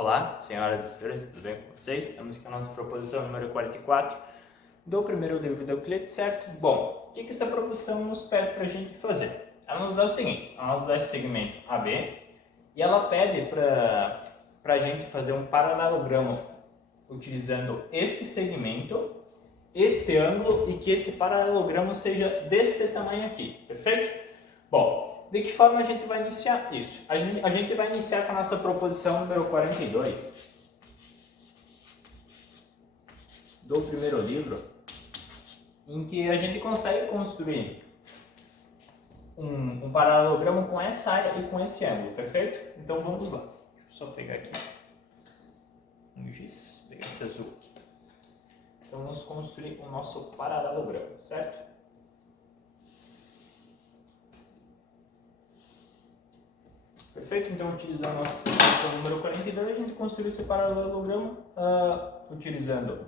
Olá, senhoras e senhores, tudo bem com vocês? Estamos aqui na nossa proposição número 44 do primeiro livro do Euclides, certo? Bom, o que essa proposição nos pede para a gente fazer? Ela nos dá o seguinte, ela nos dá esse segmento AB e ela pede para a gente fazer um paralelogramo utilizando este segmento, este ângulo e que esse paralelogramo seja desse tamanho aqui, perfeito? Bom, de que forma a gente vai iniciar isso? A gente vai iniciar com a nossa proposição número 42 do primeiro livro, em que a gente consegue construir um paralelogramo com essa área e com esse ângulo, perfeito? Então vamos lá. Deixa eu só pegar aqui um giz, pegar esse azul aqui. Então vamos construir o nosso paralelogramo, certo? Perfeito? Então, utilizando a nossa proposição número 42, a gente construiu esse paralelogramo utilizando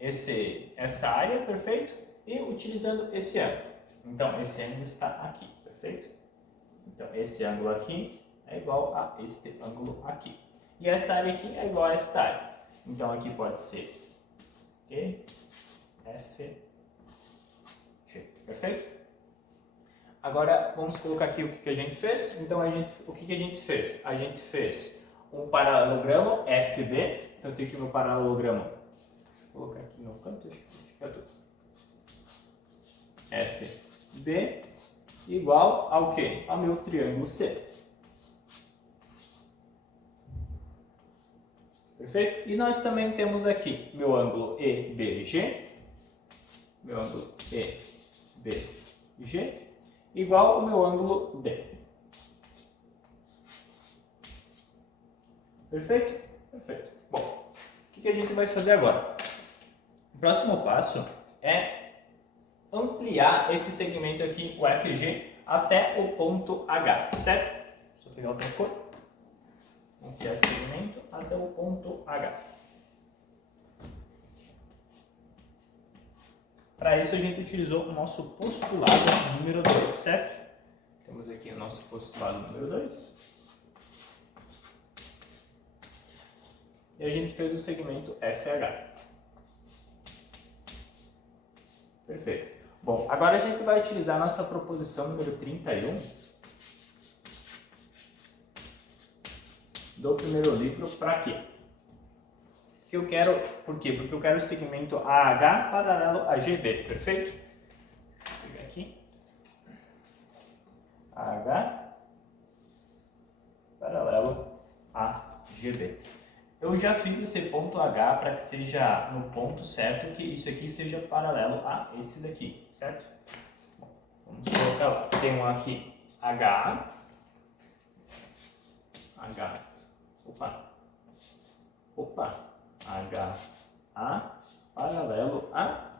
essa área, perfeito? E utilizando esse ângulo. Então, esse ângulo está aqui, perfeito? Então, esse ângulo aqui é igual a este ângulo aqui. E esta área aqui é igual a esta área. Então, aqui pode ser E, F, G, perfeito? Agora, vamos colocar aqui o que a gente fez. Então, o que a gente fez? A gente fez um paralelogramo FB. Então, eu tenho aqui o meu paralelogramo. Deixa eu colocar aqui no canto, deixa eu ficar tudo. FB igual ao quê? Ao meu triângulo C. Perfeito? E nós também temos aqui meu ângulo EBG. Meu ângulo EBG. Igual ao meu ângulo D. Perfeito? Perfeito. Bom, o que a gente vai fazer agora? O próximo passo é ampliar esse segmento aqui, o FG, até o ponto H, certo? Só pegar outra cor. Ampliar esse segmento até o ponto H. Para isso a gente utilizou o nosso postulado número 2, certo? Temos aqui o nosso postulado número 2. E a gente fez o segmento FH. Perfeito. Bom, agora a gente vai utilizar a nossa proposição número 31 do primeiro livro para quê? Por quê? Porque eu quero o segmento AH paralelo a GB, perfeito? Vou pegar aqui. AH paralelo a GB. Eu já fiz esse ponto H para que seja no ponto certo, que isso aqui seja paralelo a esse daqui, certo? Bom, vamos colocar lá. Tem um aqui HA. HA paralelo a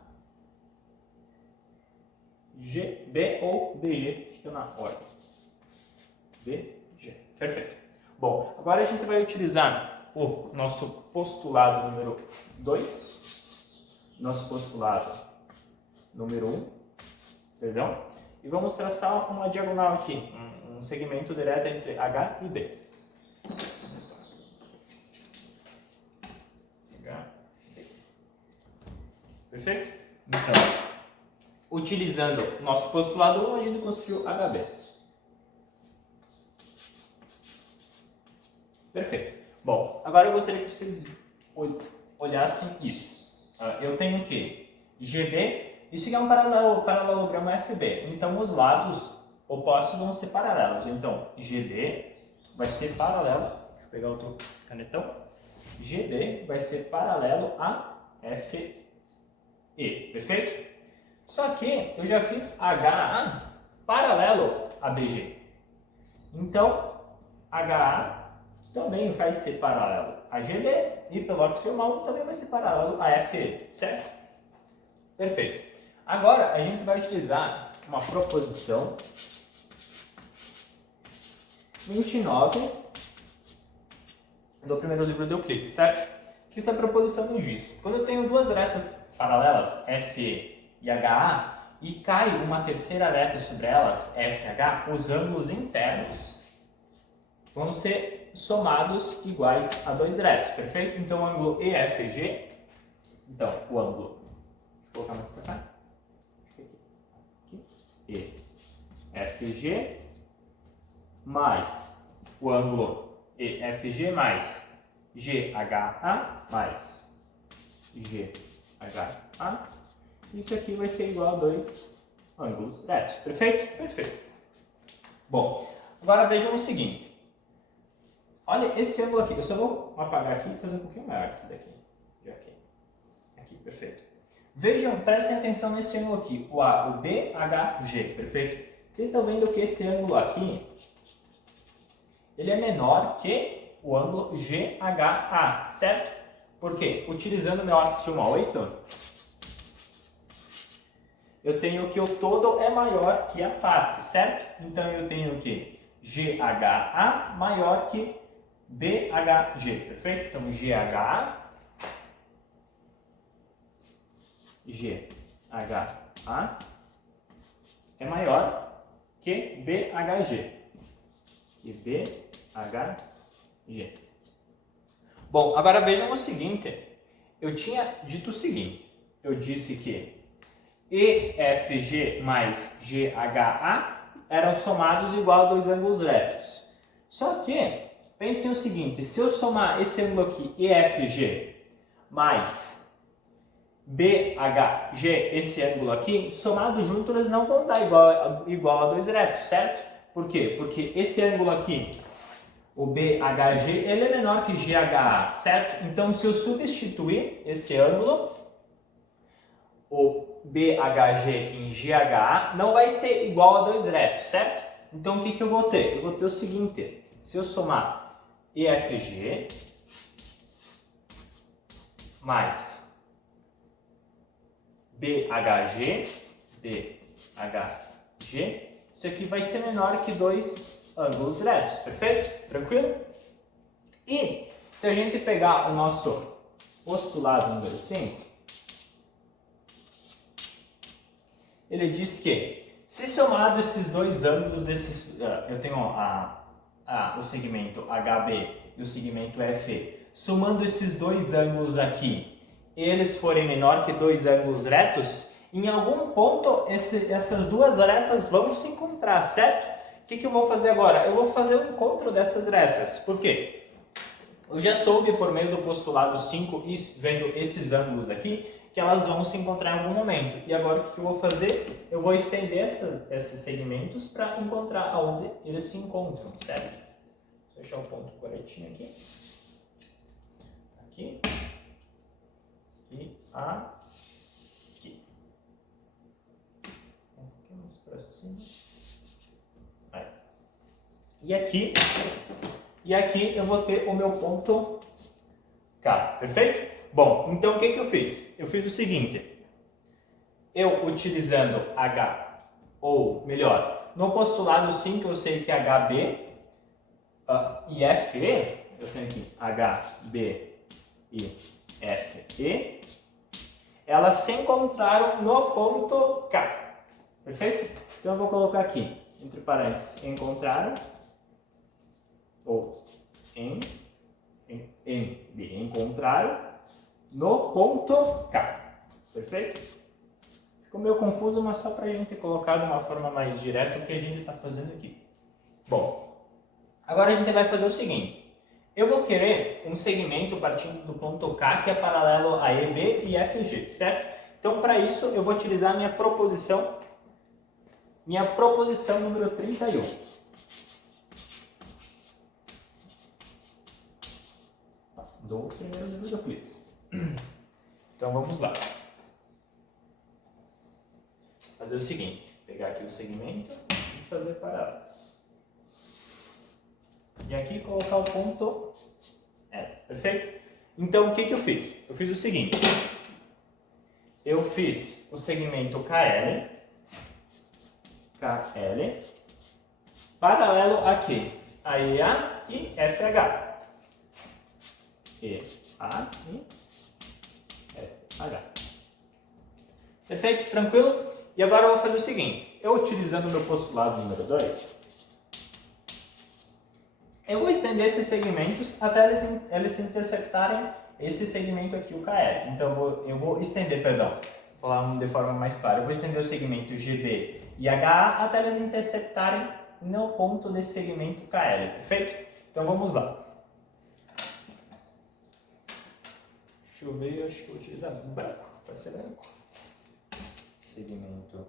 GB ou BG, fica na ordem. BG, perfeito. Bom, agora a gente vai utilizar o nosso postulado número 2, nosso postulado número 1, perdão, e vamos traçar uma diagonal aqui, um segmento direto entre H e B. Perfeito? Então, utilizando o nosso postulado 1, a gente construiu HB. Perfeito. Bom, agora eu gostaria que vocês olhassem isso. Eu tenho o quê? GB, isso aqui é um paralelogramo FB. Então, os lados opostos vão ser paralelos. Então, GB vai ser paralelo, deixa eu pegar outro canetão. GB vai ser paralelo a FE. Perfeito? Só que eu já fiz HA paralelo a BG. Então, HA também vai ser paralelo a GB e pelo axioma também vai ser paralelo a FE, certo? Perfeito. Agora, a gente vai utilizar uma proposição 29 do primeiro livro de Euclides, certo? Que essa proposição nos diz: quando eu tenho duas retas paralelas, FE e HA, e cai uma terceira reta sobre elas, FH, os ângulos internos vão ser somados iguais a 2 retos, perfeito? Então, o ângulo EFG, então, o ângulo, deixa eu colocar mais para cá, aqui, EFG, mais o ângulo EFG mais GHA mais GHA, isso aqui vai ser igual a 2 ângulos retos, perfeito? Perfeito. Bom, agora vejam o seguinte, olha esse ângulo aqui, eu só vou apagar aqui e fazer um pouquinho maior esse daqui, aqui, perfeito. Vejam, prestem atenção nesse ângulo aqui, o BHG, perfeito? Vocês estão vendo que esse ângulo aqui, ele é menor que o ângulo GHA, certo? Por quê? Utilizando o meu axioma 8, eu tenho que o todo é maior que a parte, certo? Então, eu tenho que GHA maior que BHG, perfeito? Então, GHA é maior que BHG. Bom, agora vejam o seguinte, eu tinha dito o seguinte, eu disse que EFG mais GHA eram somados igual a 2 ângulos retos. Só que, pensem o seguinte, se eu somar esse ângulo aqui, EFG, mais BHG, esse ângulo aqui, somados juntos eles não vão dar igual a 2 retos, certo? Por quê? Porque esse ângulo aqui, o BHG, ele é menor que GHA, certo? Então, se eu substituir esse ângulo, o BHG em GHA, não vai ser igual a 2 retos, certo? Então, o que eu vou ter? Eu vou ter o seguinte, se eu somar EFG mais BHG, isso aqui vai ser menor que 2 ângulos retos, perfeito? Tranquilo? E se a gente pegar o nosso postulado número 5, ele diz que, se somado esses dois ângulos desses, eu tenho o segmento HB e o segmento FE, somando esses dois ângulos aqui, eles forem menor que 2 ângulos retos, em algum ponto essas duas retas vão se encontrar, certo? O que eu vou fazer agora? Eu vou fazer o encontro dessas retas. Por quê? Eu já soube por meio do postulado 5, vendo esses ângulos aqui, que elas vão se encontrar em algum momento. E agora o que eu vou fazer? Eu vou estender esses segmentos para encontrar aonde eles se encontram, certo? Vou deixar o ponto corretinho aqui. Aqui. E aqui. Um pouquinho mais para cima. Aí. E aqui eu vou ter o meu ponto K, perfeito? Bom, então o que eu fiz? Eu fiz o seguinte, eu utilizando H, ou melhor, no postulado 5 eu sei que HB e FE, eu tenho aqui HB e FE, elas se encontraram no ponto K, perfeito? Então eu vou colocar aqui, entre parênteses, encontraram, ou encontraram no ponto K, perfeito? Ficou meio confuso, mas só para a gente colocar de uma forma mais direta o que a gente está fazendo aqui. Bom, agora a gente vai fazer o seguinte, eu vou querer um segmento partindo do ponto K que é paralelo a EB e FG, certo? Então, para isso, eu vou utilizar a minha proposição número 31. Do primeiro livro do Euclides. Então vamos lá. Fazer o seguinte, pegar aqui o segmento e fazer paralelo. E aqui colocar o ponto L, perfeito? Então o que eu fiz? Eu fiz o seguinte, eu fiz o segmento KL paralelo a quê? A EA e FH. EA e FH. Perfeito? Tranquilo? E agora eu vou fazer o seguinte. Eu utilizando o meu postulado número 2, eu vou estender esses segmentos até eles interceptarem esse segmento aqui, o KL. Então eu vou estender, perdão, vou falar de forma mais clara, eu vou estender o segmento GB e HA até eles interceptarem no ponto desse segmento KL, perfeito? Então vamos lá. Deixa eu ver, acho que eu vou utilizar branco, pode ser branco. Segmento aqui.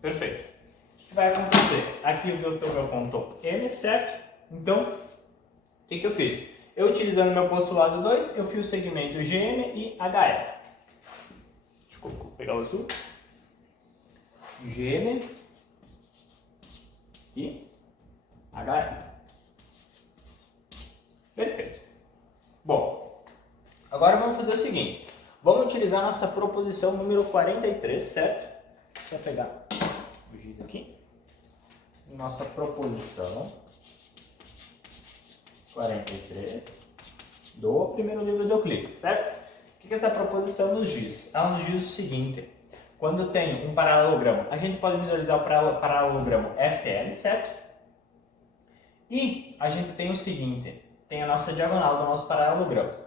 Perfeito. O que vai acontecer? Aqui eu estou meu ponto M, certo? Então, o que eu fiz? Eu utilizando meu postulado 2, eu fiz o segmento GM e HL. Deixa eu pegar o azul. GM e HL. Perfeito. Bom, agora vamos fazer o seguinte. Vamos utilizar a nossa proposição número 43, certo? Deixa eu pegar o giz aqui. Nossa proposição 43 do primeiro livro de Euclides, certo? O que essa proposição nos diz? Ela nos diz o seguinte: quando tem um paralelogramo, a gente pode visualizar o paralelogramo FL, certo? E a gente tem o seguinte, tem a nossa diagonal do nosso paralelogramo.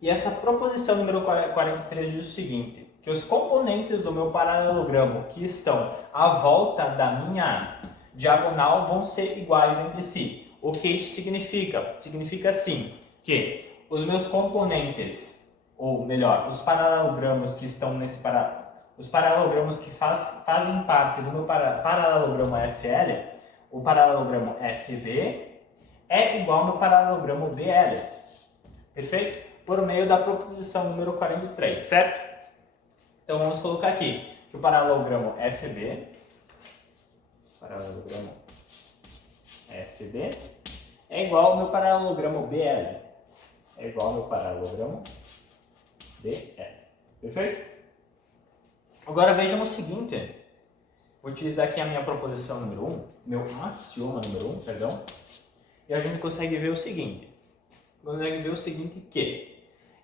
E essa proposição número 43 diz o seguinte, que os componentes do meu paralelogramo que estão à volta da minha diagonal vão ser iguais entre si. O que isso significa? Significa assim, que os meus componentes, ou melhor, os paralelogramos que estão nesse os paralelogramos que fazem parte do meu paralelogramo FL, o paralelogramo FB é igual ao meu paralelogramo BL. Perfeito? Por meio da proposição número 43, certo? Então vamos colocar aqui que o paralelogramo FB é igual ao meu paralelogramo BL. É igual ao meu paralelogramo BL. Perfeito? Agora vejam o seguinte. Vou utilizar aqui a minha proposição número 1, meu axioma número 1, perdão. E a gente consegue ver o seguinte. Que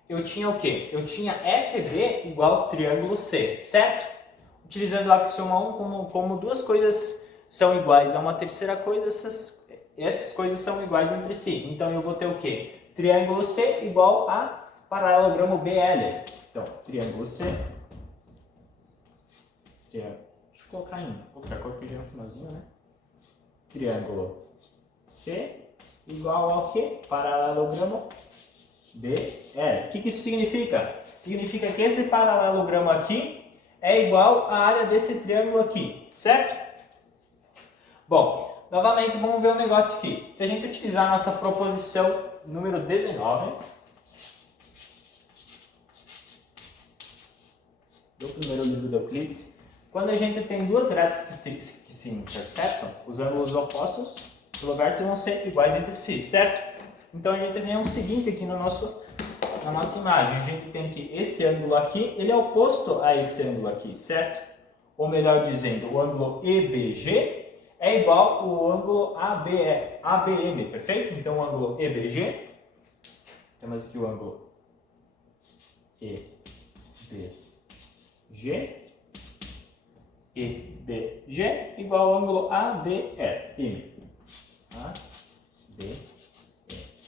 eu tinha o quê? Eu tinha FB igual ao triângulo C, certo? Utilizando o axioma 1 como duas coisas são iguais a uma terceira coisa, essas coisas são iguais entre si. Então eu vou ter o quê? Triângulo C igual a paralelogramo BL. Então, triângulo C. Deixa eu colocar em outra cor que já é no finalzinho, né? Triângulo C igual ao quê? Paralelogramo BL. O que isso significa? Significa que esse paralelogramo aqui é igual à área desse triângulo aqui, certo? Bom, novamente vamos ver um negócio aqui. Se a gente utilizar a nossa proposição número 19 do primeiro livro de Euclides, quando a gente tem duas retas que se interceptam, os ângulos opostos pelo vértice vão ser iguais entre si, certo? Então a gente tem o seguinte aqui na nossa imagem, a gente tem que esse ângulo aqui, ele é oposto a esse ângulo aqui, certo? Ou melhor dizendo, o ângulo EBG é igual ao ângulo ABM, perfeito? Então o ângulo EBG, temos aqui o ângulo EBG igual ao ângulo ABM.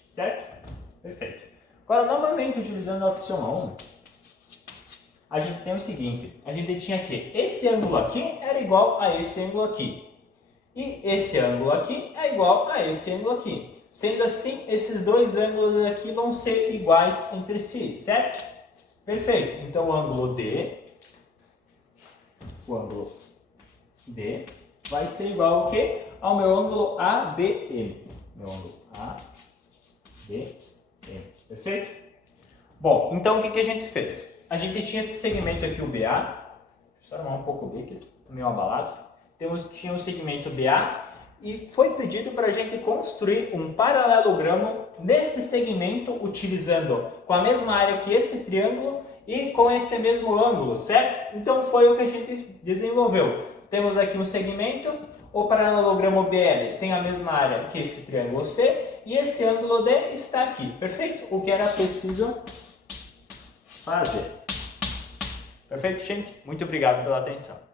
Certo? Perfeito. Agora, novamente, utilizando o axioma 1, a gente tem o seguinte, a gente tinha que esse ângulo aqui era igual a esse ângulo aqui. E esse ângulo aqui é igual a esse ângulo aqui. Sendo assim, esses dois ângulos aqui vão ser iguais entre si, certo? Perfeito. Então, o ângulo D vai ser igual ao quê? Ao meu ângulo ABM. Meu ângulo ABM. Perfeito? Bom, então o que a gente fez? A gente tinha esse segmento aqui, o BA. Deixa eu arrumar um pouco o B, que estou meio abalado. Tinha um segmento BA e foi pedido para a gente construir um paralelogramo nesse segmento, utilizando com a mesma área que esse triângulo e com esse mesmo ângulo, certo? Então foi o que a gente desenvolveu. Temos aqui um segmento, o paralelogramo BL tem a mesma área que esse triângulo C e esse ângulo D está aqui, perfeito? O que era preciso fazer. Perfeito, gente? Muito obrigado pela atenção.